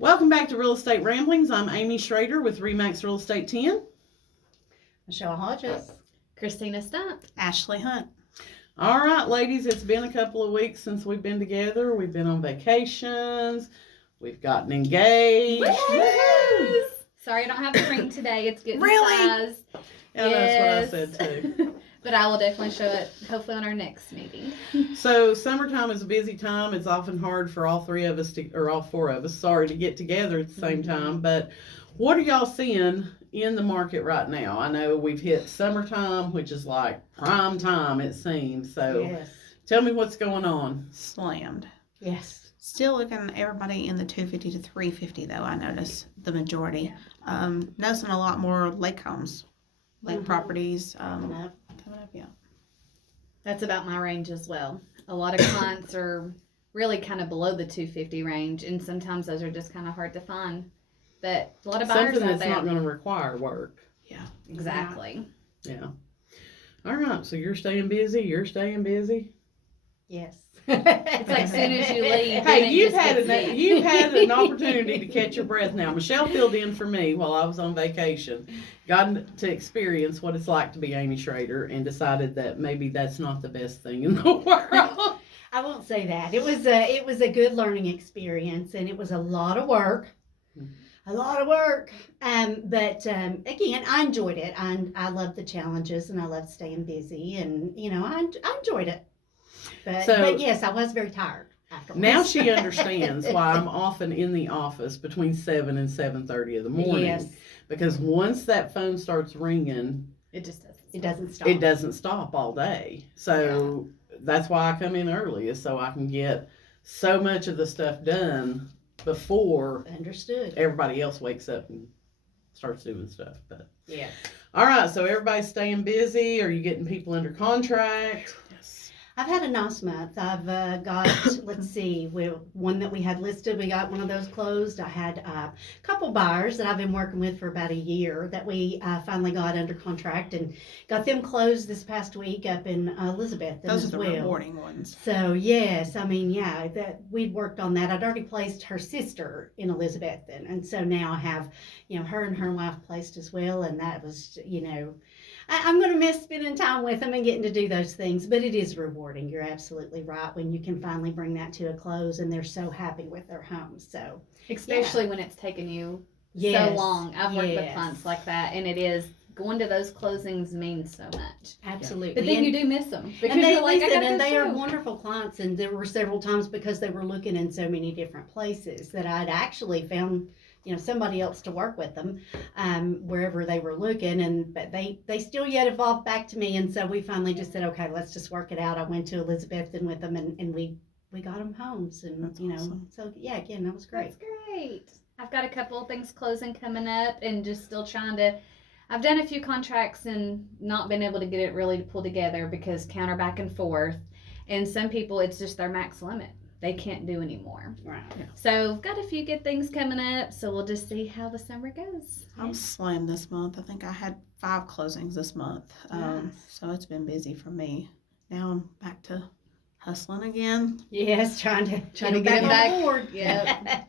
Welcome back to Real Estate Ramblings. I'm Amy Shrader with Remax Real Estate 10. Michelle Hodges. Christina Stump. Ashley Hunt. All right, ladies, it's been a couple of weeks since we've been together. We've been on vacations. We've gotten engaged. Woo-hoo! Sorry I don't have the ring today. It's getting Really? size. Yeah, that's what I said too. But I will definitely show it hopefully on our next meeting. So summertime is a busy time. It's often hard for all three of us or all four of us, to get together at the same time. But what are y'all seeing in the market right now? I know we've hit summertime, which is like prime time, it seems. So Yes. tell me what's going on. Slammed. Yes. Still looking everybody in the 250 to 350 though. I notice the majority. Noticing a lot more lake homes, lake properties. Coming up, yeah. That's about my range as well. A lot of clients are really kind of below the 250 range, and sometimes those are just kind of hard to find. But a lot of buyers Something out that's there. not going to require work. Yeah. Exactly. Yeah. All right. So you're staying busy. You're staying busy. Yes. It's like as soon as you leave. then Hey, it you've just had gets you. you've had an opportunity to catch your breath now. Michelle filled in for me while I was on vacation. Got to experience what it's like to be Amy Shrader and decided that maybe that's not the best thing in the world. I won't say that. It was a good learning experience, and it was a lot of work. A lot of work. But again, I enjoyed it. I loved the challenges, and I loved staying busy, and I enjoyed it. But yes, I was very tired afterwards. Now she understands why I'm often in the office between 7 and 7:30 in the morning. Yes. Because once that phone starts ringing, It just doesn't. It doesn't stop. it doesn't stop all day. So that's why I come in early, is so I can get so much of the stuff done before Understood. everybody else wakes up and starts doing stuff. But Yes. all right, so everybody's staying busy. Are you getting people under contract? Yes. I've had a nice month. I've got, let's see, one that we had listed, we got one of those closed. I had a couple buyers that I've been working with for about a year that we finally got under contract and got them closed this past week up in Elizabeth Those as are the well. rewarding ones. So yes, I mean, yeah, that we'd worked on that. I'd already placed her sister in Elizabethton, and so now I have, her and her wife placed as well, and that was, I'm going to miss spending time with them and getting to do those things, but it is rewarding. You're absolutely right when you can finally bring that to a close, and they're so happy with their homes. So Especially when it's taken you so yes, long. I've worked with yes. clients like that, and it is going to those closings means so much. absolutely. But then And- you do miss them because And they you're like, I listen, got and this they are show. wonderful clients. And there were several times because they were looking in so many different places that I'd actually found, somebody else to work with them, wherever they were looking. But they still yet evolved back to me, and so we finally just said, okay, let's just work it out. I went to Elizabethton with them, and we got them homes, and That's awesome. so yeah, again, that was great. That's great. I've got a couple of things closing coming up, and just still trying to. I've done a few contracts and not been able to get it really to pull together because counter back and forth, and some people it's just their max limit. They can't do anymore. Right. So got a few good things coming up. So we'll just see how the summer goes. I was slammed this month. I think I had 5 closings this month. Nice. So it's been busy for me. Now I'm back to hustling again. Yes, trying to get back them on back. board. Yeah.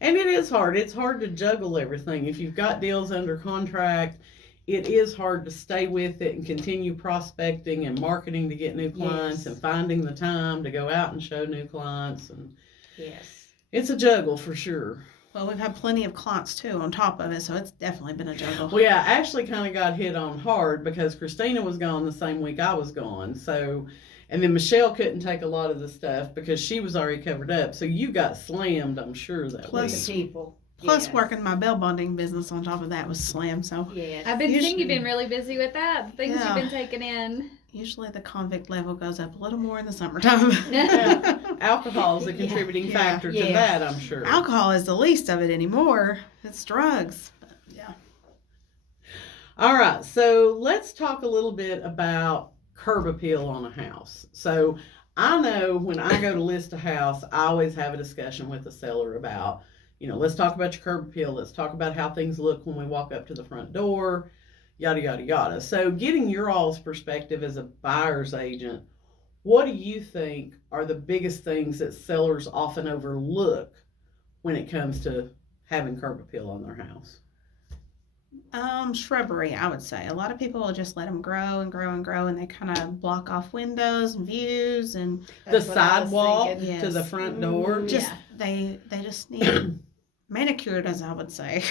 And it is hard. It's hard to juggle everything. If you've got deals under contract, it is hard to stay with it and continue prospecting and marketing to get new clients Yes. and finding the time to go out and show new clients. And Yes. it's a juggle for sure. Well, we've had plenty of clients too on top of it, so it's definitely been a juggle. Well, yeah, Ashley kind of got hit on hard because Christina was gone the same week I was gone. So, and then Michelle couldn't take a lot of the stuff because she was already covered up. So you got slammed, I'm sure, that Plus- The week. people. Plus Yes. working my bell bonding business on top of that was slammed. So Yes. I've been Usually- seeing you've been really busy with that. The things Yeah. you've been taking in. usually the convict level goes up a little more in the summertime. Yeah. Alcohol is a contributing Yeah. factor to Yes. that, I'm sure. Alcohol is the least of it anymore. It's drugs. But yeah. All right, so let's talk a little bit about curb appeal on a house. So I know when I go to list a house, I always have a discussion with the seller about, let's talk about your curb appeal. Let's talk about how things look when we walk up to the front door, yada, yada, yada. So getting your all's perspective as a buyer's agent, what do you think are the biggest things that sellers often overlook when it comes to having curb appeal on their house? Shrubbery, I would say. A lot of people will just let them grow and grow and grow, and they kind of block off windows and views, and The That's what I was sidewalk thinking. to the Yes. front door. just they just need manicured, as I would say.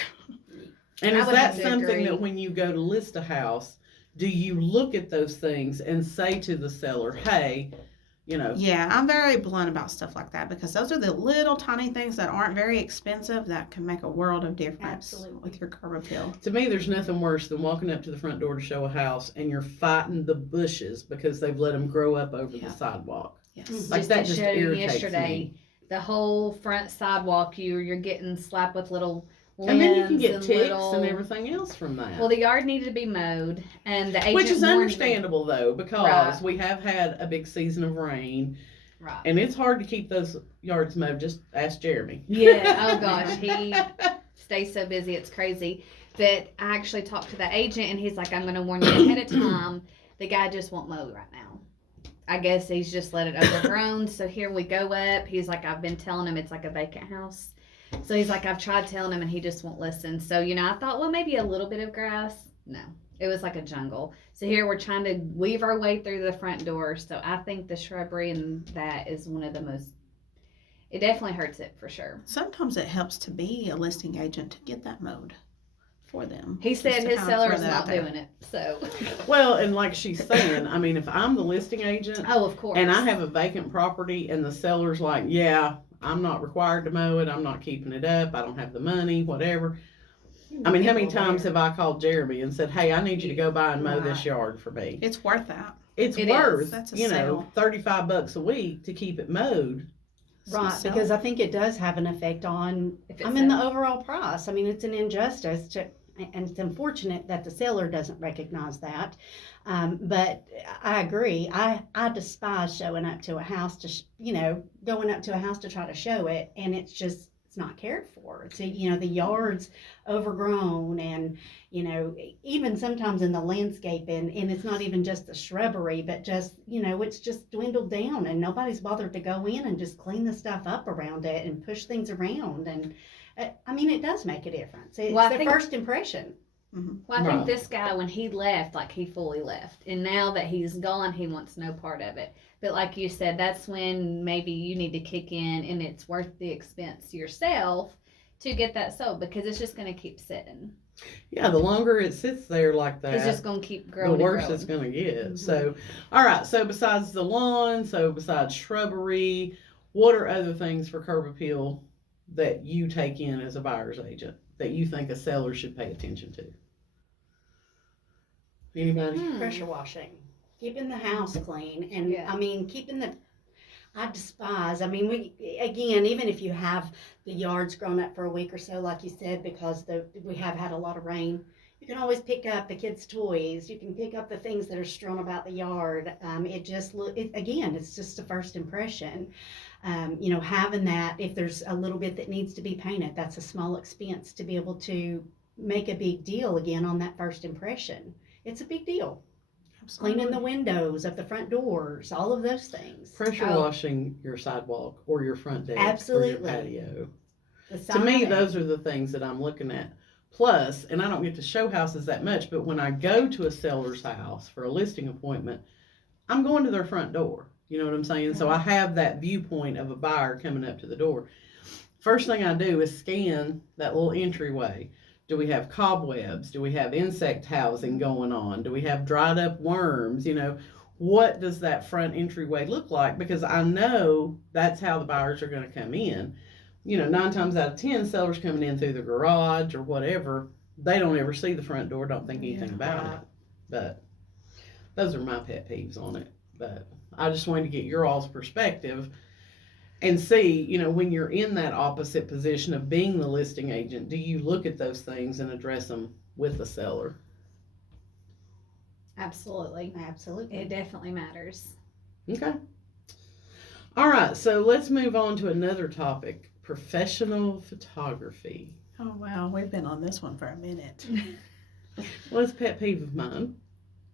And I is would that have to something agree. that when you go to list a house, do you look at those things and say to the seller, hey, you know, Yeah, I'm very blunt about stuff like that because those are the little tiny things that aren't very expensive that can make a world of difference Absolutely. with your curb appeal. to me, there's nothing worse than walking up to the front door to show a house and you're fighting the bushes because they've let them grow up over Yeah. the sidewalk. Yes. Mhm. Like Just that to just show you irritates yesterday, me. the whole front sidewalk, you're getting slapped with little limbs And then you can get and ticks little, and everything else from that. Well, the yard needed to be mowed, and the agent Which is warned me- understandable though, because Right. we have had a big season of rain Right. and it's hard to keep those yards mowed. Just ask Jeremy. Yeah. Oh gosh, he stays so busy, it's crazy. But I actually talked to the agent, and he's like, "I'm going to warn you ahead of time. The guy just won't mow right now. I guess he's just let it overgrown." So here we go up. He's like, "I've been telling him it's like a vacant house." So he's like, "I've tried telling him, and he just won't listen." So I thought, well, maybe a little bit of grass. No, it was like a jungle. So here we're trying to weave our way through the front door. So I think the shrubbery and that is one of the most. It definitely hurts it for sure. Sometimes it helps to be a listing agent to get that mowed for them. He Just said to his kind of seller's throw that out not there. doing it. So, Well, and like she's saying, I mean, if I'm the listing agent oh, of course. and I have a vacant property and the seller's like, yeah, I'm not required to mow it, I'm not keeping it up, I don't have the money, whatever. I mean, how many times have I called Jeremy and said, hey, I need you to go by and mow this yard for me? It's worth that. It's It worth, is. That's a you know, sale. $35 a week to keep it mowed. Right, So- because I think it does have an effect on, If it I mean, the sells. overall price. I mean, it's an injustice to, and it's unfortunate that the seller doesn't recognize that. But I agree. I despise showing up to a house to, going up to a house to try to show it, and it's not cared for. It's, the yard's overgrown, and, even sometimes in the landscape, and it's not even just the shrubbery, but just, it's just dwindled down, and nobody's bothered to go in and just clean the stuff up around it and push things around. And I mean, it does make a difference. It's Well, I the think- first impression. Well, I think Right. this guy, when he left, like he fully left. And now that he's gone, he wants no part of it. But like you said, that's when maybe you need to kick in, and it's worth the expense yourself to get that sold, because it's just going to keep sitting. Yeah, the longer it sits there like that, It's just going to keep the growing. worse and growing. it's going to get. Mhm. So, all right. So besides the lawn, besides shrubbery, what are other things for curb appeal that you take in as a buyer's agent that you think a seller should pay attention to? Anybody? Pressure washing, keeping the house clean, and Yeah. I mean, I despise, I mean, even if you have the yards grown up for a week or so, like you said, because we have had a lot of rain, you can always pick up the kids' toys, you can pick up the things that are strewn about the yard. It's just a first impression. Having that, if there's a little bit that needs to be painted, that's a small expense to be able to make a big deal again on that first impression. It's a big deal. Cleaning the windows of the front doors, all of those things. Pressure Oh. washing your sidewalk or your front deck Absolutely. or your patio. The To me, siding. those are the things that I'm looking at. Plus, and I don't get to show houses that much, but when I go to a seller's house for a listing appointment, I'm going to their front door. You know what I'm saying? So I have that viewpoint of a buyer coming up to the door. First thing I do is scan that little entryway. Do we have cobwebs? Do we have insect housing going on? Do we have dried up worms? What does that front entryway look like? Because I know that's how the buyers are going to come in. 9 times out of 10, sellers coming in through the garage or whatever, they don't ever see the front door, don't think anything about right. it. But those are my pet peeves on it. But I just wanted to get your all's perspective and see, when you're in that opposite position of being the listing agent, do you look at those things and address them with the seller? Absolutely. Absolutely. It definitely matters. Okay. All right, so let's move on to another topic, professional photography. Oh wow, we've been on this one for a minute. Well, it's a pet peeve of mine.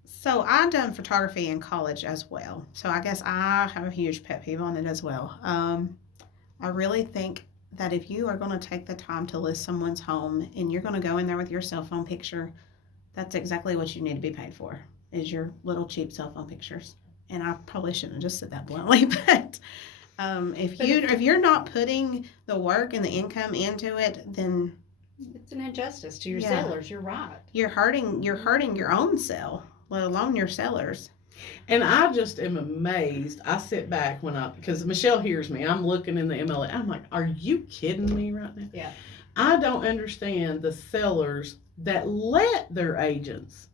So I done photography in college as well. So I guess I have a huge pet peeve on it as well. I really think that if you are going to take the time to list someone's home and you're going to go in there with your cell phone picture, that's exactly what you need to be paid for, is your little cheap cell phone pictures. And I probably shouldn't have just said that bluntly, but if you're not putting the work and the income into it, then It's an injustice to your Yeah. sellers. You're right. you're hurting your own sell, let alone your sellers. And I just am amazed. I sit back because Michelle hears me. I'm looking in the MLA. I'm like, are you kidding me right now? Yeah. I don't understand the sellers that let their agents.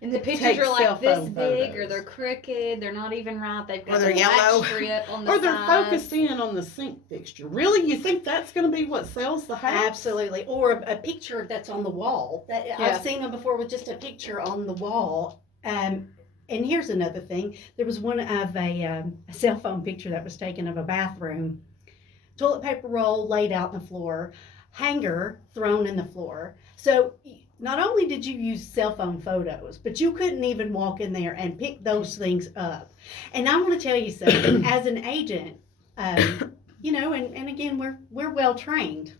And the pictures Take are cell like this phone big, or photos. they're crooked. They're not even right. They've got Or they're the black yellow. strip on the Or they're sides. focused in on the sink fixture. Really? You think that's going to be what sells the house? Absolutely. Or a picture that's on the wall. Yeah. I've seen them before with just a picture on the wall. And here's another thing. There was one of a cell phone picture that was taken of a bathroom. Toilet paper roll laid out on the floor. Hanger thrown in the floor. So not only did you use cell phone photos, but you couldn't even walk in there and pick those things up. And I want to tell you something. As an agent, you know, and again, we're well trained.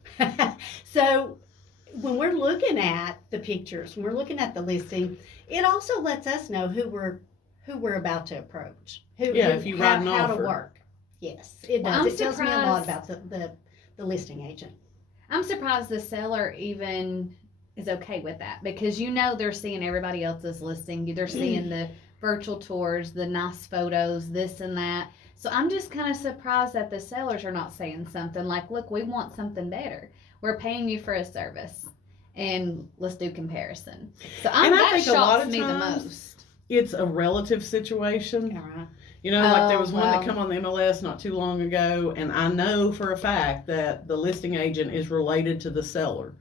So when we're looking at the pictures, when we're looking at the listing, it also lets us know who we're about to approach. If you write an how to offer. work. Yes, it Well, does. I'm It tells me a lot surprised- about the listing agent. I'm surprised the seller even is okay with that, because you know they're seeing everybody else's listing. They're seeing the virtual tours, the nice photos, this and that. So I'm just kind of surprised that the sellers are not saying something like, look, we want something better. We're paying you for a service, and let's do comparison. So And I that think a lot shocks of me the times- most. It's a relative situation. All right. You know, like there Oh, was one that wow. come on the MLS not too long ago, and I know for a fact that the listing agent is related to the seller.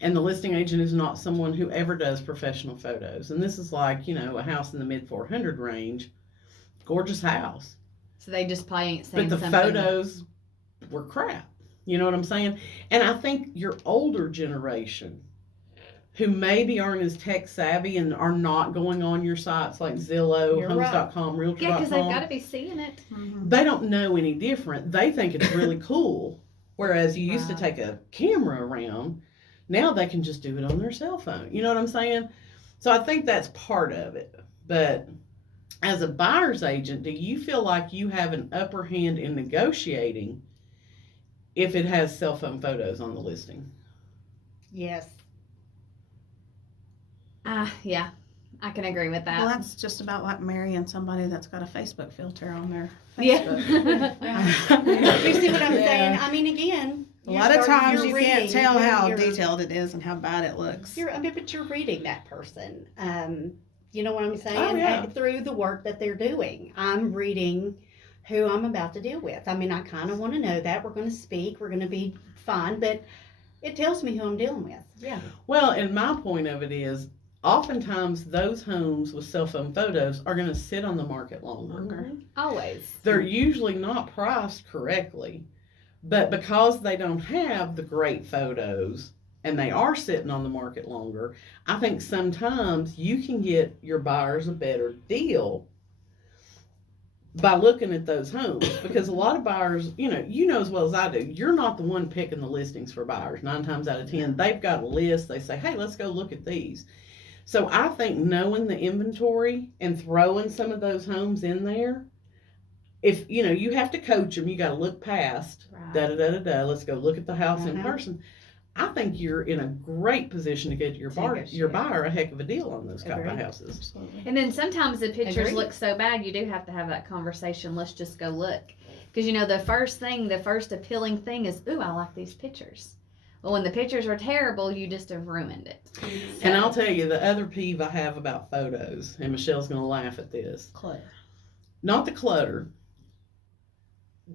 And the listing agent is not someone who ever does professional photos. And this is like, you know, a house in the mid 400 range. Gorgeous house. So they just probably ain't saying But the something. photos were crap. You know what I'm saying? And I think your older generation who maybe aren't as tech savvy and are not going on your sites like Zillow, You're right. Homes.com, Realtor.com. Yeah, because they've got to be seeing it. They don't know any different. They think it's really cool. Whereas you used to Right. take a camera around, now they can just do it on their cell phone. You know what I'm saying? So I think that's part of it. But as a buyer's agent, do you feel like you have an upper hand in negotiating if it has cell phone photos on the listing? Yes. Yeah, I can agree with that. Well, that's just about like marrying somebody that's got a Facebook filter on their Yeah. Facebook. You see what I'm Yeah. saying? I mean, again, A lot of times you can't reading, tell how you're- detailed it is and how bad it looks. but you're reading that person. You know what I'm saying? Oh, yeah. Through the work that they're doing, I'm reading who I'm about to deal with. I mean, I kind of want to know that we're going to speak, we're going to be fine, but it tells me who I'm dealing with. Yeah. Well, and my point of it is, oftentimes those homes with cell phone photos are going to sit on the market longer. Always. They're usually not priced correctly, but because they don't have the great photos and they are sitting on the market longer, I think sometimes you can get your buyers a better deal by looking at those homes, because a lot of buyers, you know as well as I do, you're not the one picking the listings for buyers. 9 times out of 10, they've got a list. They say, hey, let's go look at these. So I think knowing the inventory and throwing some of those homes in there, if you have to coach them, you got to look past da da da da da. Let's go look at the house in Uh-huh. person. I think you're in a great position to get your buyer a heck of a deal on those type of Agreed. houses. Absolutely. And then sometimes the pictures Agreed. look so bad, you do have to have that conversation. Let's just go look. Because, the first appealing thing is, ooh, I like these pictures. Well, when the pictures are terrible, you just have ruined it. And I'll tell you, the other peeve I have about photos, and Michelle's going to laugh at this, Clutter. not the clutter.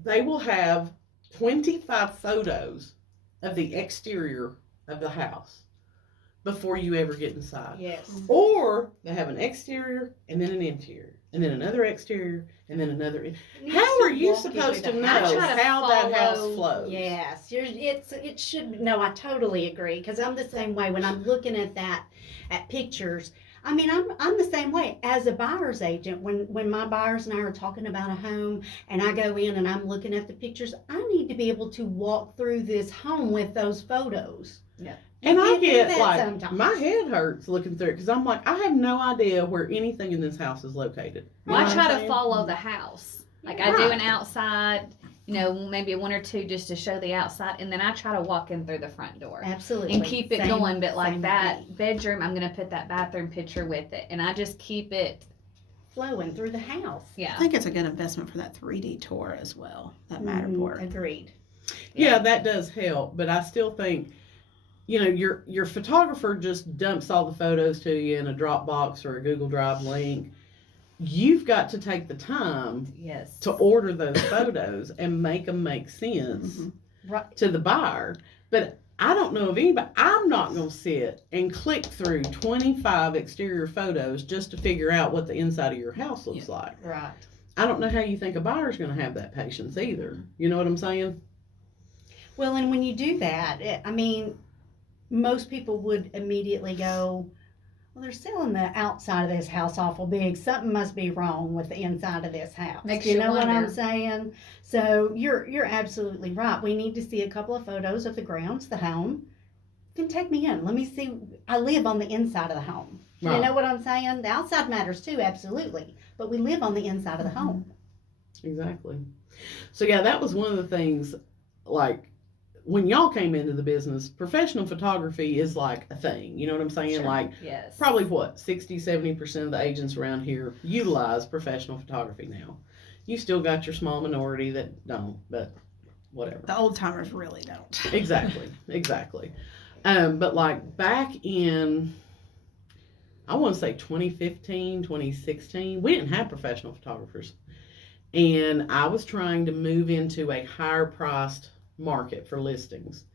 They will have 25 photos of the exterior of the house before you ever get inside. Yes. Or they have an exterior and then an interior and then another exterior and then another. How are you supposed to know I try to how that house follow- flows? Yes, it should. No, I totally agree, because I'm the same way when I'm looking at pictures. I mean, I'm the same way as a buyer's agent. When my buyers and I are talking about a home, and I go in and I'm looking at the pictures, I need to be able to walk through this home with those photos. Yeah. And I can't do get that like sometimes. my head hurts looking through it because I'm like, I have no idea where anything in this house is located. You Well, know I what try I'm to saying? follow the house. Like I do Right. an outside, maybe one or two just to show the outside, and then I try to walk in through the front door Absolutely. and keep it Same- going. But like same that with me. bedroom, I'm gonna put that bathroom picture with it, and I just keep it. Flowing through the house. I Yeah, think it's a good investment for that 3D tour as well, that Matterport. Agreed. Yeah, that does help, but I still think, your photographer just dumps all the photos to you in a Dropbox or a Google Drive link. You've got to take the time yes. to order those photos and make them make sense Mhm. Right. to the buyer. But I don't know of anybody, I'm not going to sit and click through 25 exterior photos just to figure out what the inside of your house looks like. Right. I don't know how you think a buyer's going to have that patience either. You know what I'm saying? Well, and when you do that, most people would immediately go, well, they're selling the outside of this house awful big. Something must be wrong with the inside of this house. Makes you you know what I'm wonder. saying? So you're absolutely right. We need to see a couple of photos of the grounds, the home. Then take me in. Let me see. I live on the inside of the home. Right. You know what I'm saying? The outside matters too, absolutely. But we live on the inside of the home. Exactly. So yeah, that was one of the things, like, when y'all came into the business, professional photography is like a thing. You know what I'm saying? Sure. Like, Yes. probably 60-70% of the agents around here utilize professional photography now. You still got your small minority that don't, but whatever. The old timers really don't. Exactly. But like back in, I want to say 2015, 2016, we didn't have professional photographers. And I was trying to move into a higher priced market for listings.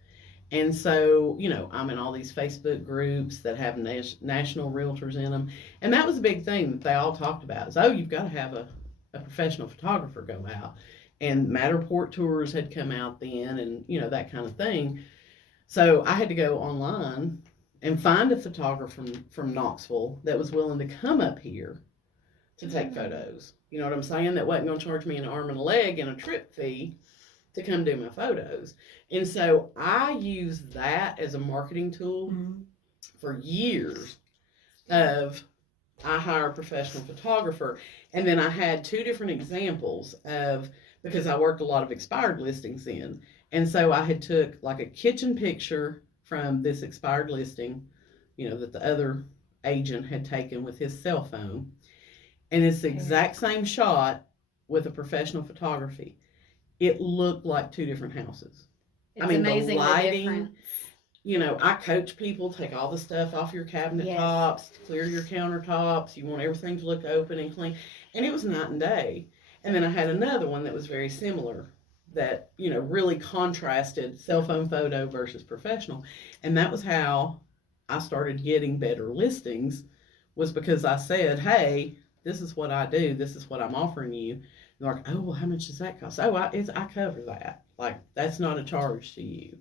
And so, I'm in all these Facebook groups that have national realtors in them. And that was a big thing that they all talked about is, you've got to have a professional photographer go out. And Matterport tours had come out then and, that kind of thing. So I had to go online and find a photographer from Knoxville that was willing to come up here to take photos. You know what I'm saying? That wasn't going to charge me an arm and a leg and a trip fee to come do my photos. And so I used that as a marketing tool for years of I hire a professional photographer. And then I had two different examples of, because I worked a lot of expired listings in. And so I had took like a kitchen picture from this expired listing, that the other agent had taken with his cell phone. And it's the exact same shot with a professional photography. It looked like two different houses. It's the amazing lighting, the difference. I coach people, take all the stuff off your cabinet Yes. tops, clear your countertops. You want everything to look open and clean. And it was night and day. And then I had another one that was very similar that, really contrasted cell phone photo versus professional. And that was how I started getting better listings, was because I said, hey, this is what I do. This is what I'm offering you. And they're like, oh, well, how much does that cost? Oh, I cover that. Like, that's not a charge to you.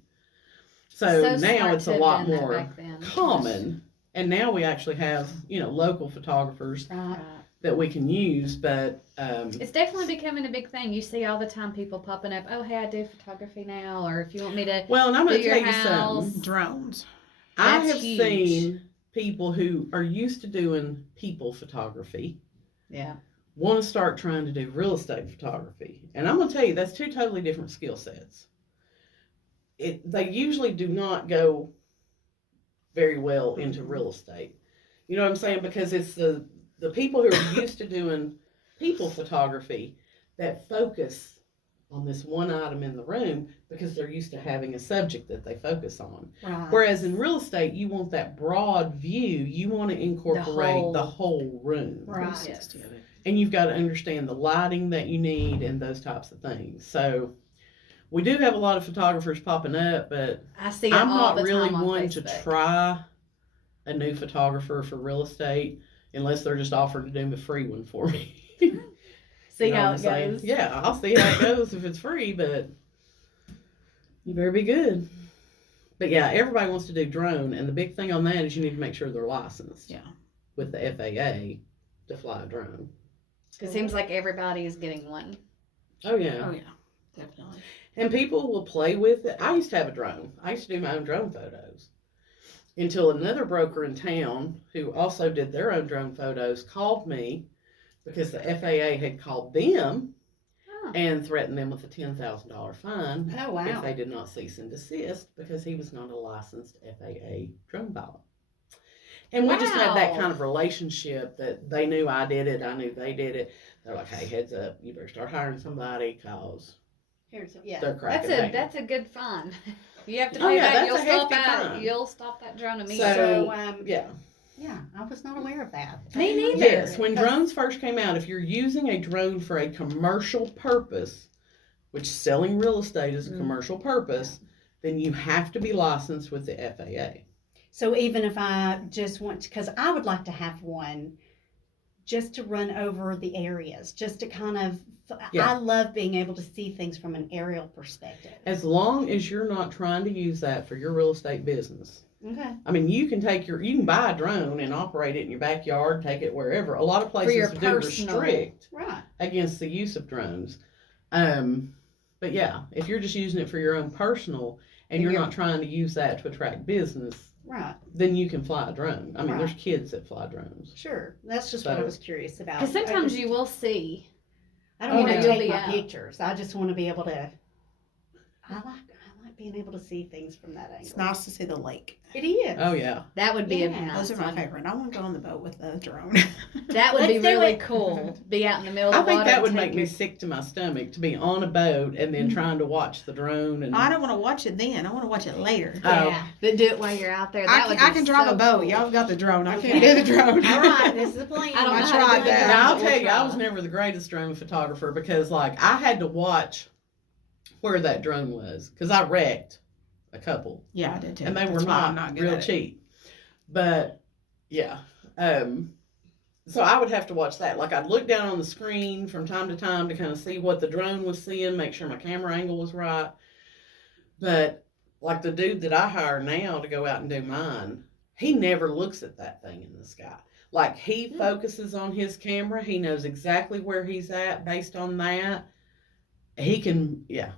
So now smart it's to a have lot done that more back then. common. And now we actually have, local photographers Right. that we can use. But It's definitely becoming a big thing. You see all the time people popping up, oh, hey, I do photography now, or if you want me to well, and I'm going do to your tell you house. something. Drones. I That's have huge. seen people who are used to doing people photography Yeah. want to start trying to do real estate photography. And I'm going to tell you, that's two totally different skill sets. They usually do not go very well into real estate. You know what I'm saying? Because it's the people who are used to doing people photography that focus on this one item in the room because they're used to having a subject that they focus on. Right. Whereas in real estate, you want that broad view. You want to incorporate the whole- whole room. Right. Yes. And you've got to understand the lighting that you need and those types of things. So we do have a lot of photographers popping up, but I see it I'm all not the really time on one to Facebook. try a new photographer for real estate unless they're just offering to do a free one for me. See You know how what it I'm saying? goes. Yeah, I'll see how it goes if it's free, but you better be good. But yeah, everybody wants to do drone, and the big thing on that is you need to make sure they're licensed. Yeah. With the FAA to fly a drone. It seems like everybody is getting one. Oh yeah. Oh yeah, definitely. And people will play with it. I used to have a drone. I used to do my own drone photos until another broker in town who also did their own drone photos called me because the FAA had called them and threatened them with a $10,000 fine Oh, wow. if they did not cease and desist because he was not a licensed FAA drone pilot. And we just had that kind of relationship that they knew I did it, I knew they did it. They're like, hey, heads up, you better start hiring somebody because Yeah. they're cracking down. That's a good fine. You have to Oh, pay yeah, that. that's a hefty fine. You'll stop that drone immediately. So, yeah. Yeah, I was not aware of that. Me neither. Yes, when drones first came out, if you're using a drone for a commercial purpose, which selling real estate is a commercial purpose, then you have to be licensed with the FAA. So even if I just want to, because I would like to have one just to run over the areas, just to kind of, Yeah. I love being able to see things from an aerial perspective. As long as you're not trying to use that for your real estate business. Okay. I mean, you can buy a drone and operate it in your backyard, take it wherever. A lot of places do restrict Right. against the use of drones. But yeah, if you're just using it for your own personal and you're not trying to use that to attract business, Right. then you can fly a drone. I mean, Right. there's kids that fly drones. Sure. That's just what I was curious about. Because sometimes you will see. I don't Oh, want to yeah. take my Yeah. pictures. I just want to be able to. I like being able to see things from that angle. It's nice to see the lake. It is. Oh yeah. That would be a Yeah. nice Those are my one. favorite. I want to go on the boat with the drone. That would be Let's do really it. cool. Be out in the middle of I the think water. that would and make take me your- sick to my stomach to be on a boat and then trying to watch the drone and I don't want to watch it then. I want to watch it later. Yeah. Then do it while you're out there. That would be I can drive so a boat. cool. Y'all have got the drone. I Okay. can't do the drone. All right. This is the plan. I don't I know tried how to do that. it. Now, I'll We'll tell you, I try. was never the greatest drone photographer because, like, I had to watch where that drone was because I wrecked a couple, Yeah, I did too. and they were That's why not, I'm good real at it. cheap. But yeah, so I would have to watch that. Like, I'd look down on the screen from time to time to kind of see what the drone was seeing, make sure my camera angle was right. But like the dude that I hire now to go out and do mine, he never looks at that thing in the sky. Like, he focuses on his camera. He knows exactly where he's at based on that. He can, yeah.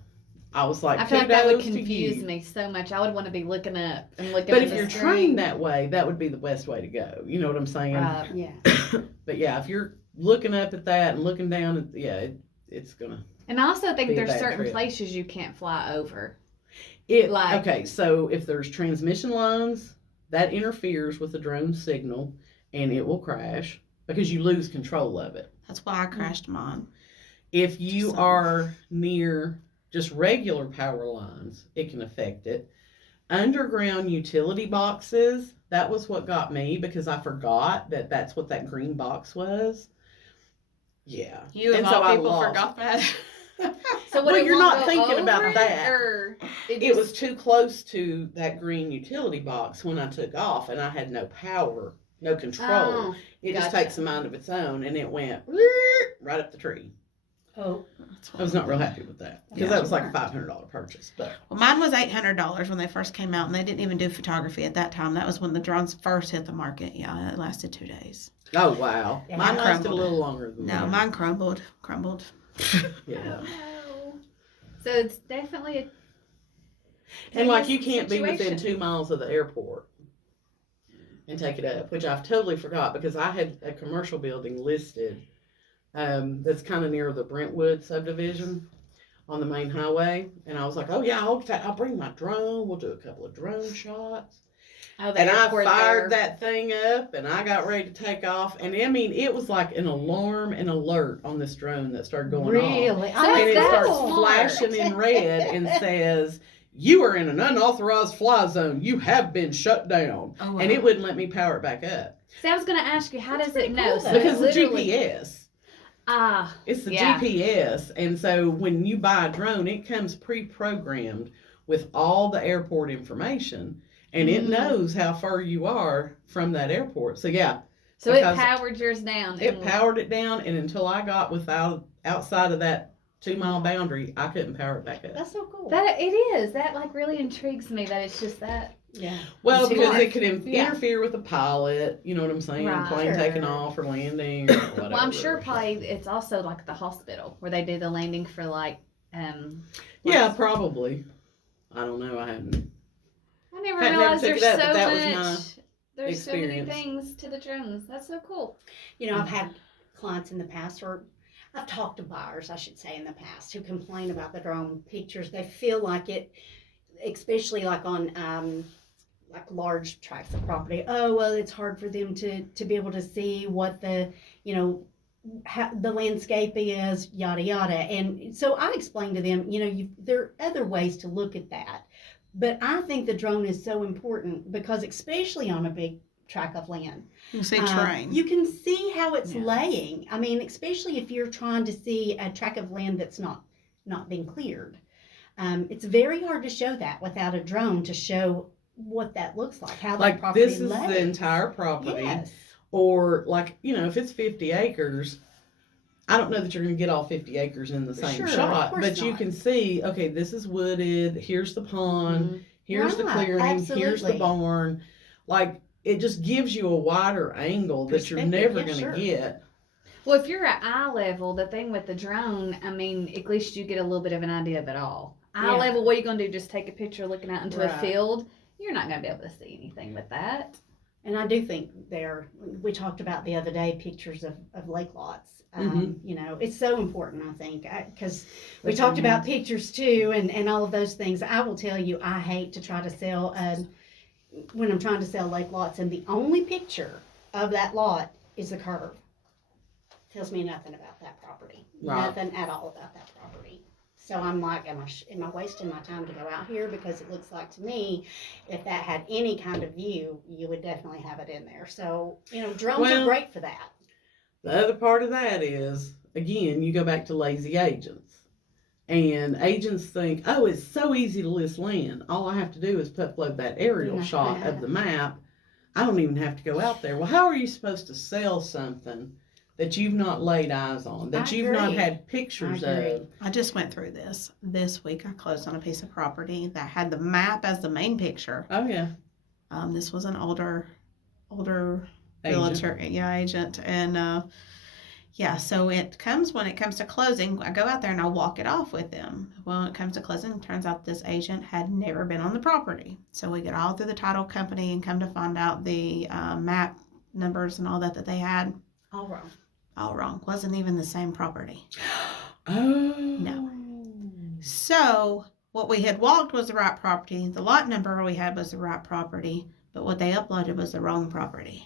I was like, I feel like that would kudos to confuse you. me so much. I would want to be looking up and looking But at if the you're screen. trained that way, that would be the best way to go. You know what I'm saying? Right. Yeah. But yeah, if you're looking up at that and looking down at, it's gonna. And I also think Be a there's bad certain trip. places you can't fly over. Like, okay, so if there's transmission lines, that interferes with the drone signal and it will crash because you lose control of it. That's why I crashed mine. If you So- are near just regular power lines, it can affect it. Underground utility boxes, that was what got me because I forgot that that's what that green box was. Yeah. You And of so all I people lost. forgot that. So Well, would it you're won't not go thinking about over it, that. Or It was too close to that green utility box when I took off and I had no power, no control. Oh, It just gotcha. takes a mind of its own and it went right up the tree. Oh. I was not real happy with that because Yeah, that was like a sure. $500 purchase. But Well, mine was $800 when they first came out, and they didn't even do photography at that time. That was when the drones first hit the market. Yeah, it lasted 2 days. oh wow, Yeah, mine mine lasted a crumbled. little longer than No, that. mine crumbled. Yeah, Oh, no. So it's definitely a and like you tedious can't be within situation. 2 miles of the airport and take it up, which I've totally forgot because I had a commercial building listed that's kind of near the Brentwood subdivision on the main highway, and I was like, oh yeah, I'll bring my drone. We'll do a couple of drone shots. Oh, the And I airport fired there. that thing up and I got ready to take off. And I mean, it was like an alarm and alert on this drone that started going off. Really? So And it that's starts smart. flashing in red and says, you are in an unauthorized fly zone. You have been shut down. Oh, wow. And it wouldn't let me power it back up. See, I was going to ask you, how That's does it pretty know? cool, So though. it Because the literally- GPS. Ah, It's the Yeah. GPS. And so when you buy a drone, it comes pre-programmed with all the airport information. And it Mm. knows how far you are from that airport. So yeah. so it Because powered yours down. It and- powered it down, and until I got outside of that 2 mile boundary, I couldn't power it back up. That's so cool. That it is. That like really intrigues me that it's just that. yeah. Well, Too because much. it could Yeah. interfere with the pilot. You know what I'm saying? Right. Plane Sure. taking off or landing or whatever. Well, I'm sure probably it's also like the hospital where they do the landing for like Yeah, was- probably. I don't know. I haven't. I never Had never realized took there's it up, so but that was much. my There's so many experience. things to the drones. That's so cool. You know, I've had clients in the past, or I've talked to buyers, I should say, in the past, who complain about the drone pictures. They feel like it, especially like on like large tracts of property. Oh, well, it's hard for them to be able to see what the, you know, how the landscape is, yada yada. And so I explained to them, you know, there are other ways to look at that. But I think the drone is so important because, especially on a big tract of land, You see terrain. you can see how it's Yes. laying. I mean, especially if you're trying to see a tract of land that's not been cleared. It's very hard to show that without a drone to show what that looks like, how that Like property this is lays. the entire property, Yes. or like if it's 50 acres. I don't know that you're going to get all 50 acres in the same Sure, of shot, course but you not. can see. Okay, this is wooded. Here's the pond. Here's the Right, clearing. Here's the absolutely. barn. Like it just gives you a wider angle that you're Perspective, never yeah, going to sure. get. Well, if you're at eye level, the thing with the drone, I mean, at least you get a little bit of an idea of it all. Eye Yeah. level, what are you going to do? Just take a picture looking out into a Right. field? You're not going to be able to see anything with that. And I do think we talked about the other day pictures of lake lots. You know, it's so important, I think, because we That's talked right. about pictures too and all of those things. I will tell you, I hate to try to sell, when I'm trying to sell lake lots, and the only picture of that lot is the curve. Tells me nothing about that property. Right. Nothing at all about that property. So I'm like, am I wasting my time to go out here? Because it looks like to me, if that had any kind of view, you would definitely have it in there. So, you know, drones Well, are great for that. The other part of that is, again, you go back to lazy agents. And agents think, oh, it's so easy to list land. All I have to do is upload that aerial shot of the map. I don't even have to go out there. Well, how are you supposed to sell something that you've not laid eyes on, that I you've not agree. had pictures I agree. of? I just went through this week. I closed on a piece of property that had the map as the main picture. Oh, yeah. This was an older Agent. realtor, agent, and so when it comes to closing, I go out there and I walk it off with them. Well, when it comes to closing, it turns out this agent had never been on the property. So we get all through the title company and come to find out the map numbers and all that they had All wrong. all wrong. Wasn't even the same property. Oh. No. So what we had walked was the right property. The lot number we had was the right property, but what they uploaded was the wrong property.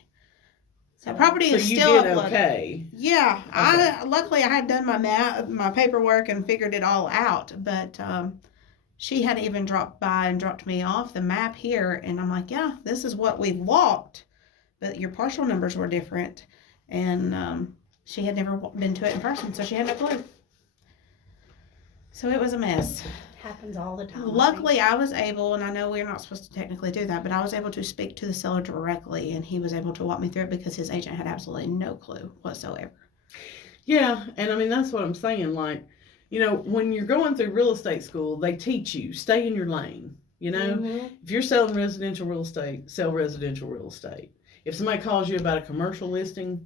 The property So is you still did uploaded. okay. Yeah, Okay. luckily I had done my paperwork and figured it all out, but she had even dropped by and dropped me off the map here, and I'm like, yeah, this is what we've walked, but your parcel numbers were different, and she had never been to it in person, so she had no clue. So it was a mess. Happens all the time. I think. Luckily, I was able, and I know we're not supposed to technically do that, but I was able to speak to the seller directly, and he was able to walk me through it because his agent had absolutely no clue whatsoever. Yeah, and I mean, that's what I'm saying. Like, when you're going through real estate school, they teach you, stay in your lane. Mhm. If you're selling residential real estate, sell residential real estate. If somebody calls you about a commercial listing,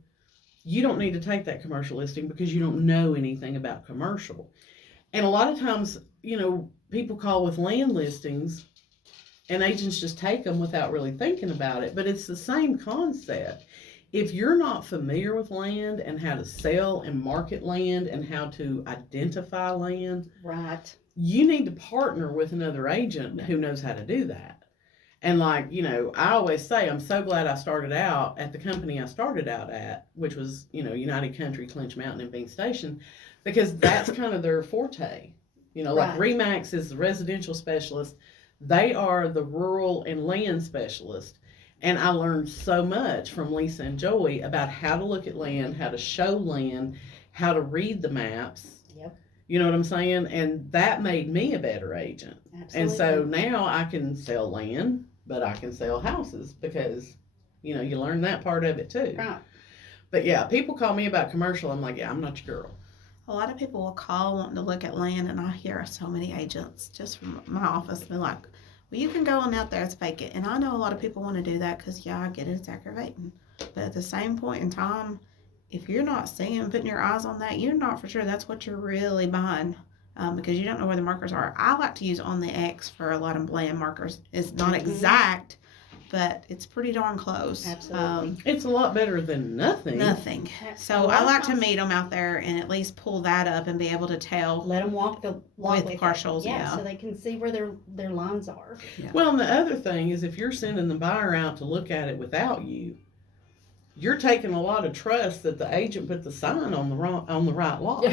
you don't need to take that commercial listing because you don't know anything about commercial. And a lot of times, people call with land listings and agents just take them without really thinking about it. But it's the same concept. If you're not familiar with land and how to sell and market land and how to identify land, Right. you need to partner with another agent who knows how to do that. And I always say, I'm so glad I started out at the company I started out at, which was, United Country, Clinch Mountain, and Bean Station, because that's kind of their forte. Like Right. Remax is the residential specialist. They are the rural and land specialist. And I learned so much from Lisa and Joey about how to look at land, how to show land, how to read the maps. Yep. You know what I'm saying? And that made me a better agent. Absolutely. And so now I can sell land, but I can sell houses because, you learn that part of it too. Right. But yeah, people call me about commercial. I'm like, yeah, I'm not your girl. A lot of people will call wanting to look at land, and I hear so many agents just from my office be like, well, you can go on out there and fake it. And I know a lot of people want to do that because, yeah, I get it, it's aggravating. But at the same point in time, if you're not seeing, putting your eyes on that, you're not for sure that's what you're really buying. because you don't know where the markers are. I like to use on the X for a lot of bland markers. It's not Mhm. exact, but it's pretty darn close. Absolutely. It's a lot better than nothing. Nothing. A So lot I of like to times- meet them out there and at least pull that up and be able to tell. Let them walk With it. partials, yeah. so they can see where their lines are. Well, and the other thing is if you're sending the buyer out to look at it without you, you're taking a lot of trust that the agent put the sign on the right lot.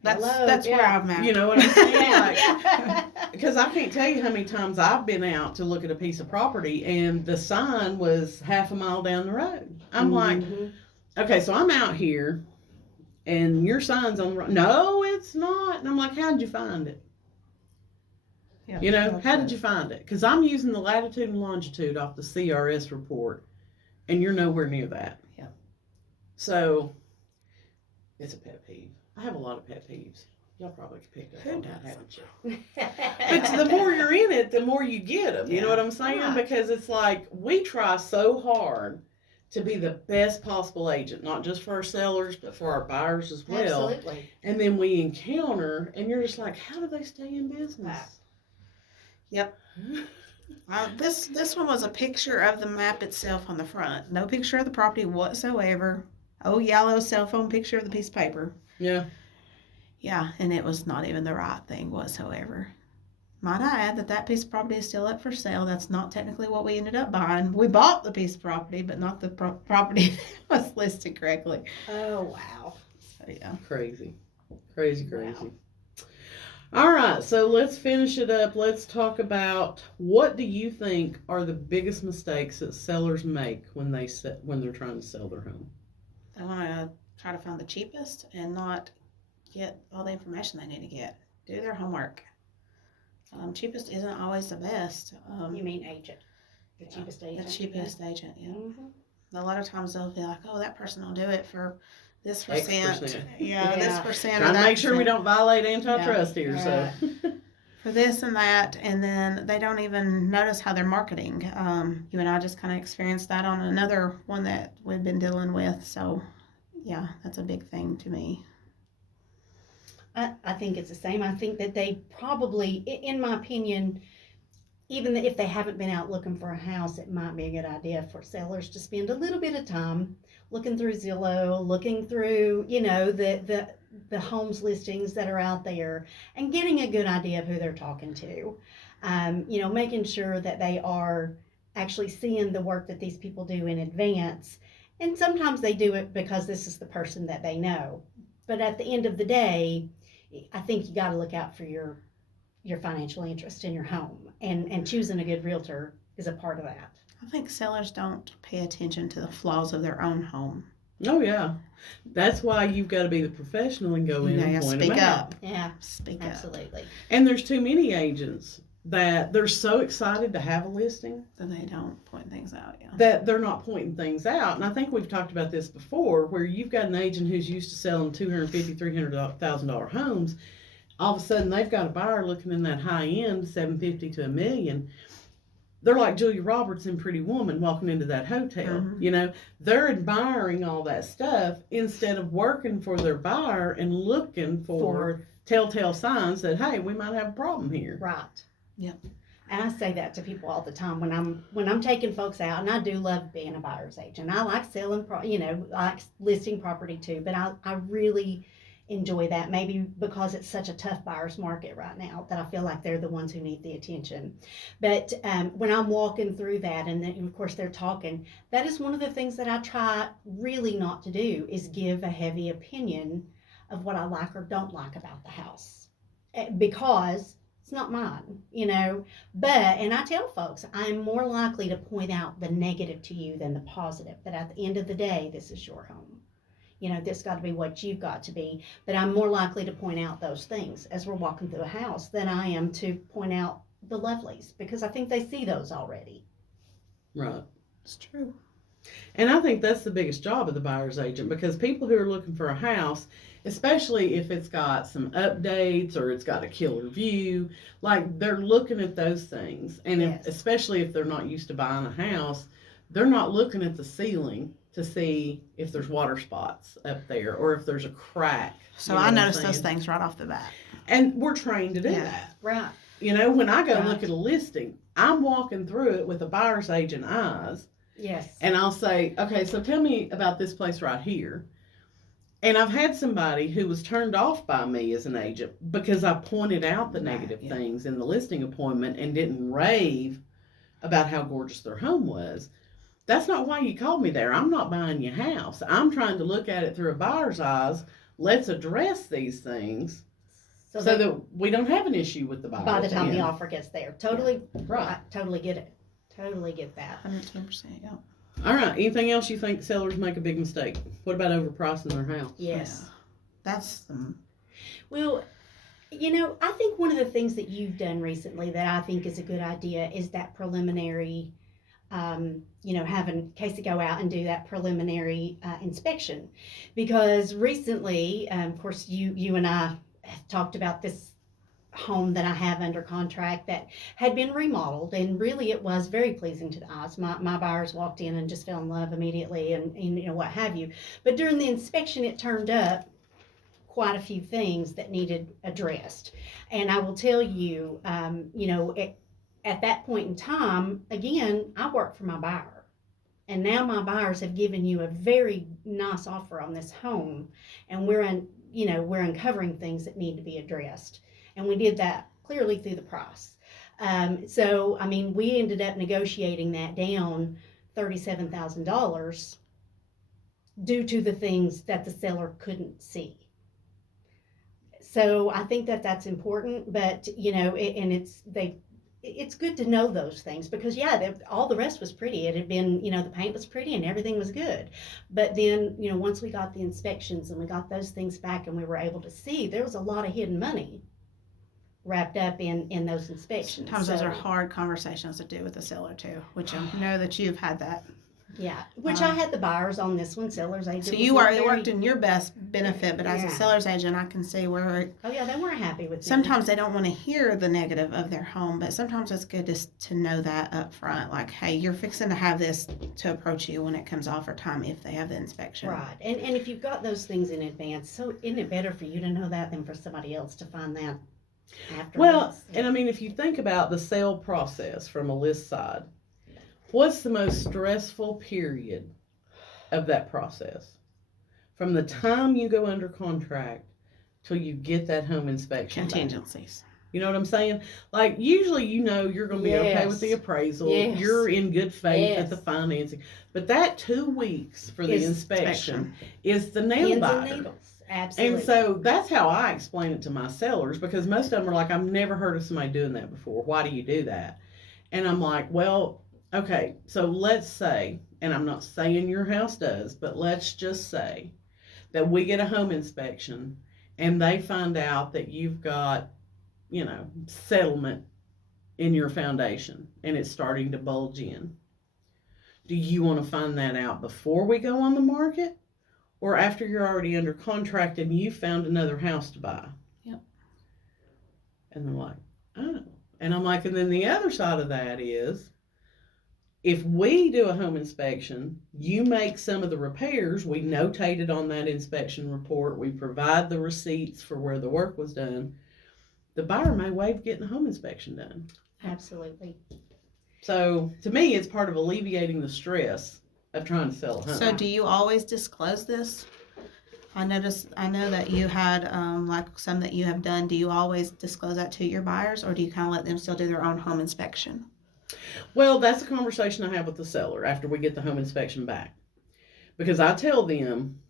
That's Hello, where yeah. I'm at. You know what I'm saying? Yeah. Because I can't tell you how many times I've been out to look at a piece of property and the sign was half a mile down the road. I'm like, Mhm. okay, so I'm out here and your sign's on the road. No, it's not. And I'm like, how did you find it? Yeah. You know, how did you find it? Because I'm using the latitude and longitude off the CRS report and you're nowhere near that. Yeah. So it's a pet peeve. I have a lot of pet peeves. Y'all probably picked up Who on that, doesn't? haven't you? But the more you're in it, the more you get them. You know Yeah. what I'm saying? Right. Because it's like we try so hard to be the best possible agent, not just for our sellers, but for our buyers as well. Absolutely. And then we encounter, and you're just like, how do they stay in business? Yep. This one was a picture of the map itself on the front. No picture of the property whatsoever. Oh, yellow cell phone picture of the piece of paper. Yeah. Yeah, and it was not even the right thing whatsoever. Might I add that piece of property is still up for sale. That's not technically what we ended up buying. We bought the piece of property, but not the property that was listed correctly. Oh, wow. So, yeah. Crazy. Crazy. Wow. All right, so let's finish it up. Let's talk about what do you think are the biggest mistakes that sellers make when they're trying to sell their home? They want to try to find the cheapest and not get all the information they need to get. Do their homework. Cheapest isn't always the best. You mean agent? The cheapest agent. The cheapest agent, yeah. Mhm. A lot of times they'll be like, oh, that person will do it for this X percent. percent. Yeah, this Yeah. percent. Trying or to that make sure we percent. don't violate antitrust here, so. For this and that, and then they don't even notice how they're marketing. You and I just kind of experienced that on another one that we've been dealing with. So, yeah, that's a big thing to me. I think it's the same. I think that they probably, in my opinion, even if they haven't been out looking for a house, it might be a good idea for sellers to spend a little bit of time looking through Zillow, looking through, the homes listings that are out there and getting a good idea of who they're talking to. Making sure that they are actually seeing the work that these people do in advance. And sometimes they do it because this is the person that they know. But at the end of the day, I think you got to look out for your financial interest in your home, and choosing a good realtor is a part of that. I think sellers don't pay attention to the flaws of their own home. Oh, yeah. That's why you've got to be the professional and go in You and gotta point speak them out. up. Yeah, Speak up. absolutely. And there's too many agents that they're so excited to have a listing That they don't point things out, yeah. that they're not pointing things out. And I think we've talked about this before, where you've got an agent who's used to selling $250,000, $300,000 homes. All of a sudden, they've got a buyer looking in that high end, $750,000 to $1 million. They're like Julia Roberts in Pretty Woman walking into that hotel. Mhm. They're admiring all that stuff instead of working for their buyer and looking for telltale signs that, hey, we might have a problem here. Right. Yep. And I say that to people all the time when I'm taking folks out, and I do love being a buyer's agent. I like selling, I like listing property too, but I really enjoy that, maybe because it's such a tough buyer's market right now that I feel like they're the ones who need the attention. But when I'm walking through that, and then of course they're talking, that is one of the things that I try really not to do, is give a heavy opinion of what I like or don't like about the house, because it's not mine, but, and I tell folks, I'm more likely to point out the negative to you than the positive, but at the end of the day, this is your home. This got to be what you've got to be, but I'm more likely to point out those things as we're walking through a house than I am to point out the lovelies, because I think they see those already. Right. It's true. And I think that's the biggest job of the buyer's agent, because people who are looking for a house, especially if it's got some updates or it's got a killer view, like they're looking at those things. And Yes. especially if they're not used to buying a house, they're not looking at the ceiling to see if there's water spots up there or if there's a crack. So You know I what I'm noticed those saying? things right off the bat. And we're trained to do Yeah. that. Right. You know, when I go Right. look at a listing, I'm walking through it with a buyer's agent eyes, Yes. and I'll say, okay, so tell me about this place right here. And I've had somebody who was turned off by me as an agent because I pointed out the Right, negative yeah. things in the listing appointment and didn't rave about how gorgeous their home was. That's not why you called me there. I'm not buying your house. I'm trying to look at it through a buyer's eyes. Let's address these things so that we don't have an issue with the buyer. by the at time the end. offer gets there. Totally. Right. I totally get it. Totally get that. 110%. Yeah. All right. Anything else you think sellers make a big mistake? What about overpricing their house? Yes. Yeah. That's Well, you know, I think one of the things that you've done recently that I think is a good idea is that preliminary, you know, having Casey go out and do that preliminary inspection. Because recently, of course, you and I have talked about this home that I have under contract that had been remodeled, and really it was very pleasing to the eyes. My buyers walked in and just fell in love immediately, and you know, what have you. But during the inspection, it turned up quite a few things that needed addressed. And I will tell you, you know, at that point in time, again, I work for my buyer. And now my buyers have given you a very nice offer on this home, and we're uncovering things that need to be addressed. And we did that clearly through the price. So, I mean, we ended up negotiating that down $37,000 due to the things that the seller couldn't see. So I think that that's important, but you know, it's good to know those things because all the rest was pretty. It had been, you know, the paint was pretty and everything was good. But then, you know, once we got the inspections and we got those things back and we were able to see, there was a lot of hidden money wrapped up in those inspections. sometimes those are hard conversations to do with the seller too, which I know that you've had that. Yeah, which I had the buyers on this one, seller's agent. So was you not it very- worked in your best benefit, but as a Yeah. seller's agent, I can see where Oh yeah, they weren't happy with me. sometimes they don't want to hear the negative of their home, but sometimes it's good to know that up front. Like, hey, you're fixing to have this to approach you when it comes offer time if they have the inspection. Right, and if you've got those things in advance, so isn't it better for you to know that than for somebody else to find that afterwards? Well, and I mean, if you think about the sale process from a list side, what's the most stressful period of that process? From the time you go under contract till you get that home inspection back. Contingencies. You know what I'm saying? Like, usually you know you're going to be okay with the Yes. appraisal. Yes. You're in good faith at Yes. the financing. But that 2 weeks for the Is inspection is the nail Pins and biter. needles, absolutely. And so that's how I explain it to my sellers, because most of them are like, I've never heard of somebody doing that before. Why do you do that? And I'm like, well, okay, so let's say, and I'm not saying your house does, but let's just say that we get a home inspection and they find out that you've got, you know, settlement in your foundation and it's starting to bulge in. Do you want to find that out before we go on the market or after you're already under contract and you found another house to buy? Yep. And they're like, oh. And I'm like, and then the other side of that is, if we do a home inspection, you make some of the repairs, we notate it on that inspection report, we provide the receipts for where the work was done, the buyer may waive getting a home inspection done. Absolutely. So to me, it's part of alleviating the stress of trying to sell a home. So do you always disclose this? I know that you had like some that you have done. Do you always disclose that to your buyers, or do you kind of let them still do their own home inspection? Well, that's a conversation I have with the seller after we get the home inspection back. Because I tell them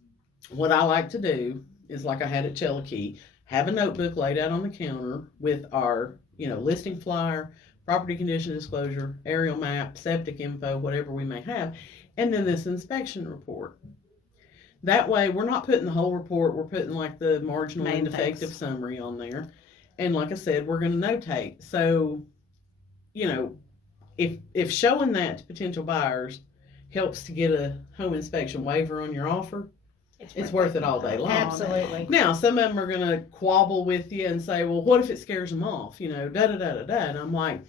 what I like to do is, like I had at Cherokee, have a notebook laid out on the counter with our, you know, listing flyer, property condition disclosure, aerial map, septic info, whatever we may have, and then this inspection report. That way, we're not putting the whole report, we're putting like the marginal Main and defective things. summary on there. And like I said, we're going to notate. So, you know, if showing that to potential buyers helps to get a home inspection waiver on your offer, it's worth it all day long. Absolutely. Now, some of them are going to quabble with you and say, well, what if it scares them off? You know, da-da-da-da-da. And I'm like,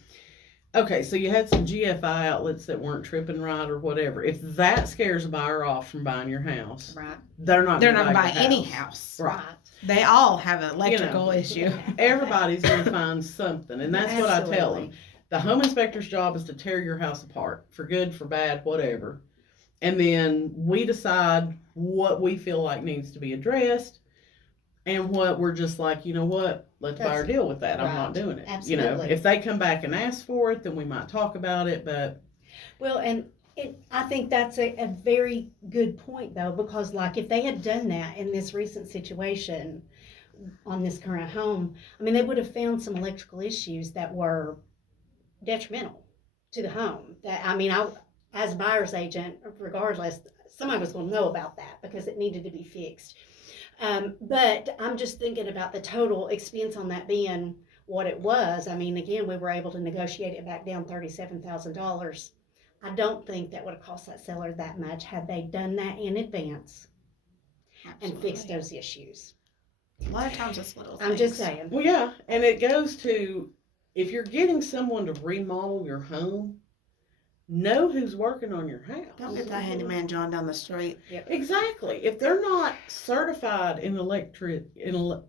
Okay, so you had some GFI outlets that weren't tripping right or whatever. If that scares a buyer off from buying your house, Right. they're not They're gonna not buy buying your any house. house. Right. They all have an electrical issue. Everybody's going to find something. And that's what I tell them. Absolutely. The home inspector's job is to tear your house apart for good, for bad, whatever. And then we decide what we feel like needs to be addressed and what we're just like, you know what, let the buyer deal with that. I'm not Right. doing it. Absolutely. You know, if they come back and ask for it, then we might talk about it. But Well, and I think that's a very good point, though, because, like, if they had done that in this recent situation on this current home, I mean, they would have found some electrical issues that were detrimental to the home. That, I mean, as a buyer's agent, regardless, somebody was going to know about that because it needed to be fixed. But I'm just thinking about the total expense on that being what it was. I mean, again, we were able to negotiate it back down $37,000. I don't think that would have cost that seller that much had they done that in advance and fixed those issues. A lot of times it's little I'm things. just saying. well, yeah, and it goes to if you're getting someone to remodel your home, know who's working on your house. Don't get that handyman John down the street. Exactly. If they're not certified in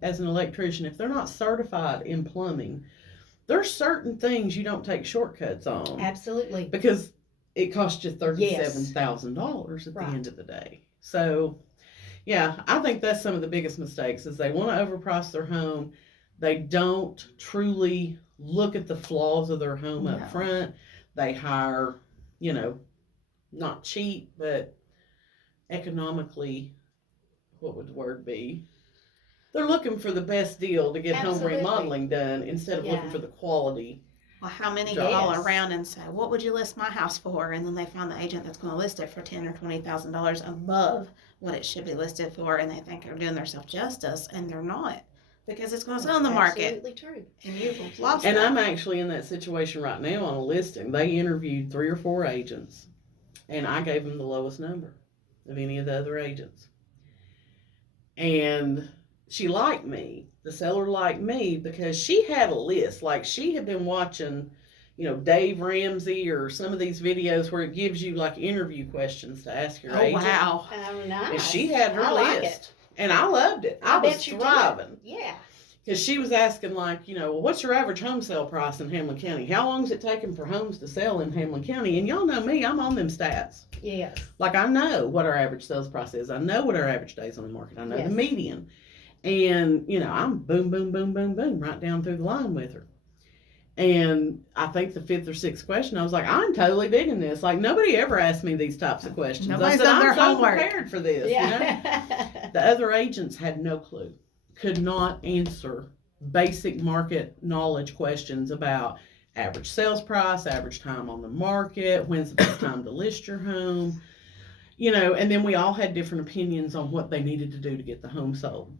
as an electrician, if they're not certified in plumbing, there's certain things you don't take shortcuts on Absolutely. because it costs you $37,000 at the Right. end of the day. So, yeah, I think that's some of the biggest mistakes is they want to overprice their home. They don't truly look at the flaws of their home No. up front. They hire, you know, not cheap, but economically, what would the word be? They're looking for the best deal to get Absolutely. home remodeling done instead of looking Yeah. for the quality. Well, how many Yes. call around and say, "What would you list my house for?" And then they find the agent that's going to list it for $10,000 or $20,000 above what it should be listed for, and they think they're doing themselves justice, and they're not because it's going to sell in the market, Absolutely true. and you've lost. And that. I'm actually in that situation right now on a listing. They interviewed 3 or 4 agents, and I gave them the lowest number of any of the other agents. And she liked me. The seller liked me because she had a list. Like she had been watching, you know, Dave Ramsey or some of these videos where it gives you like interview questions to ask your Oh agent. wow! Oh, nice. And she had her I like list. it. And I loved it. I was bet you did. thriving. Yeah. Because she was asking, like, you know, well, what's your average home sale price in Hamlin County? How long is it taking for homes to sell in Hamlin County? And y'all know me, I'm on them stats. Yes. Like, I know what our average sales price is. I know what our average days on the market. I know Yes. the median. And, you know, I'm boom, boom, boom, boom, boom, right down through the line with her. And I think the 5th or 6th question, I was like, I'm totally digging this. Like, nobody ever asked me these types of questions. Nobody's I said, done their I'm so homework. prepared for this. You know? Yeah. The other agents had no clue, could not answer basic market knowledge questions about average sales price, average time on the market, when's the best time to list your home, you know, and then we all had different opinions on what they needed to do to get the home sold.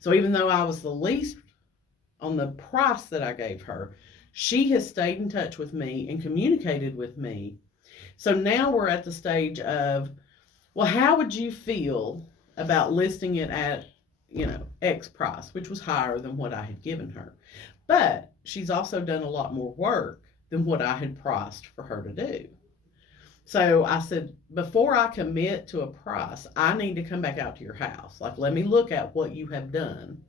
So even though I was the least on the price that I gave her, she has stayed in touch with me and communicated with me. So now we're at the stage of, well, how would you feel about listing it at, you know, X price, which was higher than what I had given her. But she's also done a lot more work than what I had priced for her to do. So I said, before I commit to a price, I need to come back out to your house. Like, let me look at what you have done,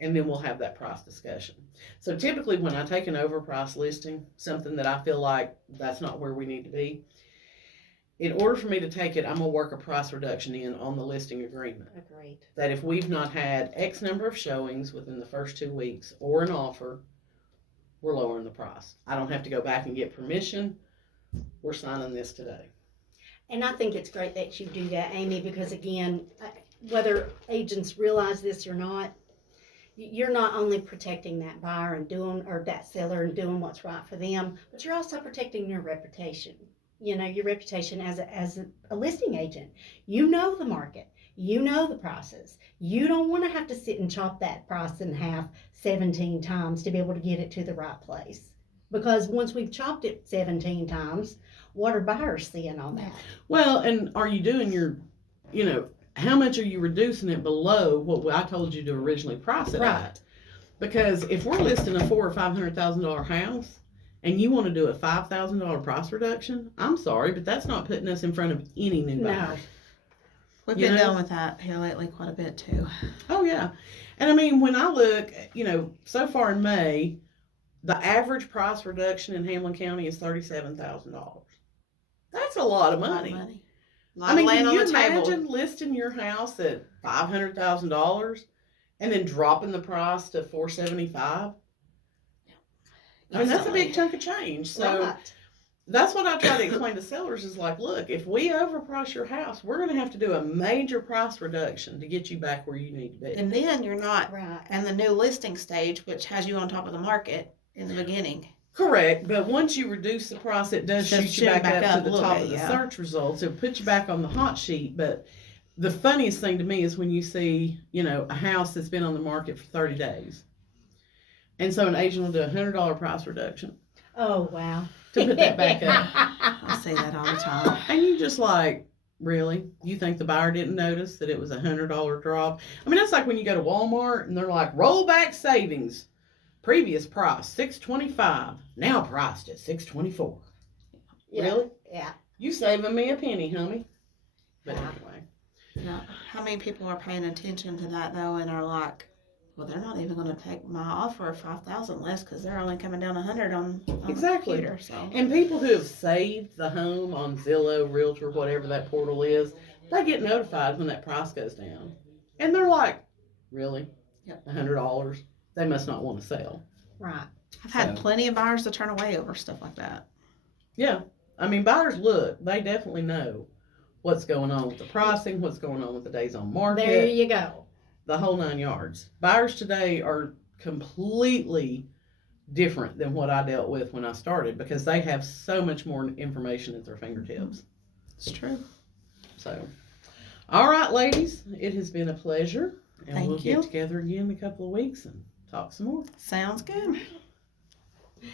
and then we'll have that price discussion. So typically when I take an overpriced listing, something that I feel like that's not where we need to be, in order for me to take it, I'm going to work a price reduction in on the listing agreement. Agreed. That if we've not had X number of showings within the first 2 weeks or an offer, we're lowering the price. I don't have to go back and get permission. We're signing this today. And I think it's great that you do that, Amy, because again, whether agents realize this or not, you're not only protecting that buyer and doing, or that seller and doing what's right for them, but you're also protecting your reputation. You know, your reputation as a listing agent. You know the market. You know the prices. You don't want to have to sit and chop that price in half 17 times to be able to get it to the right place. Because once we've chopped it 17 times, what are buyers seeing on that? Well, and are you doing your, you know, how much are you reducing it below what I told you to originally price it Right. at? Because if we're listing a $400,000 or $500,000 house and you want to do a $5,000 price reduction, I'm sorry, but that's not putting us in front of any new No. buyers. We've You been know? dealing with that here lately quite a bit too. Oh, yeah. And I mean, when I look, so far in May, the average price reduction in Hamlin County is $37,000. That's a lot of A lot money. of money. A lot I mean, laying can on you the table. imagine listing your house at $500,000 and then dropping the price to $475,000? I mean, that's a big chunk of change. So Right. that's what I try to explain to sellers is like, look, if we overprice your house, we're going to have to do a major price reduction to get you back where you need to be. And then you're not Right. in the new listing stage, which has you on top of the market in the beginning. Correct, but once you reduce the price, it does Just shoot you back up a to the little top bit, of the yeah. search results. It puts you back on the hot sheet. But the funniest thing to me is when you see, a house that's been on the market for 30 days. And so an agent will do a $100 price reduction Oh, wow. to put that back up. I say that all the time. And you just like, really? You think the buyer didn't notice that it was a $100 drop? I mean, that's like when you go to Walmart and they're like, rollback savings. Previous price $6.25, now priced at $6.24. Yeah. Really? Yeah. You saving me a penny, homie. But Yeah. anyway, Yeah. How many people are paying attention to that though and are like, well, they're not even going to take my offer of $5,000 less because they're only coming down $100 on Exactly. the computer. So and people who have saved the home on Zillow, Realtor, whatever that portal is, they get notified when that price goes down, and they're like, really? Yep. $100? They must not want to sell. Right. I've had So- plenty of buyers to turn away over stuff like that. Yeah, I mean, buyers look; they definitely know what's going on with the pricing, what's going on with the days on market. There you go. The whole 9 yards. Buyers today are completely different than what I dealt with when I started because they have so much more information at their fingertips. It's true. So, all right, ladies, it has been a pleasure. And Thank we'll you. get together again in a couple of weeks and talk some more. Sounds good.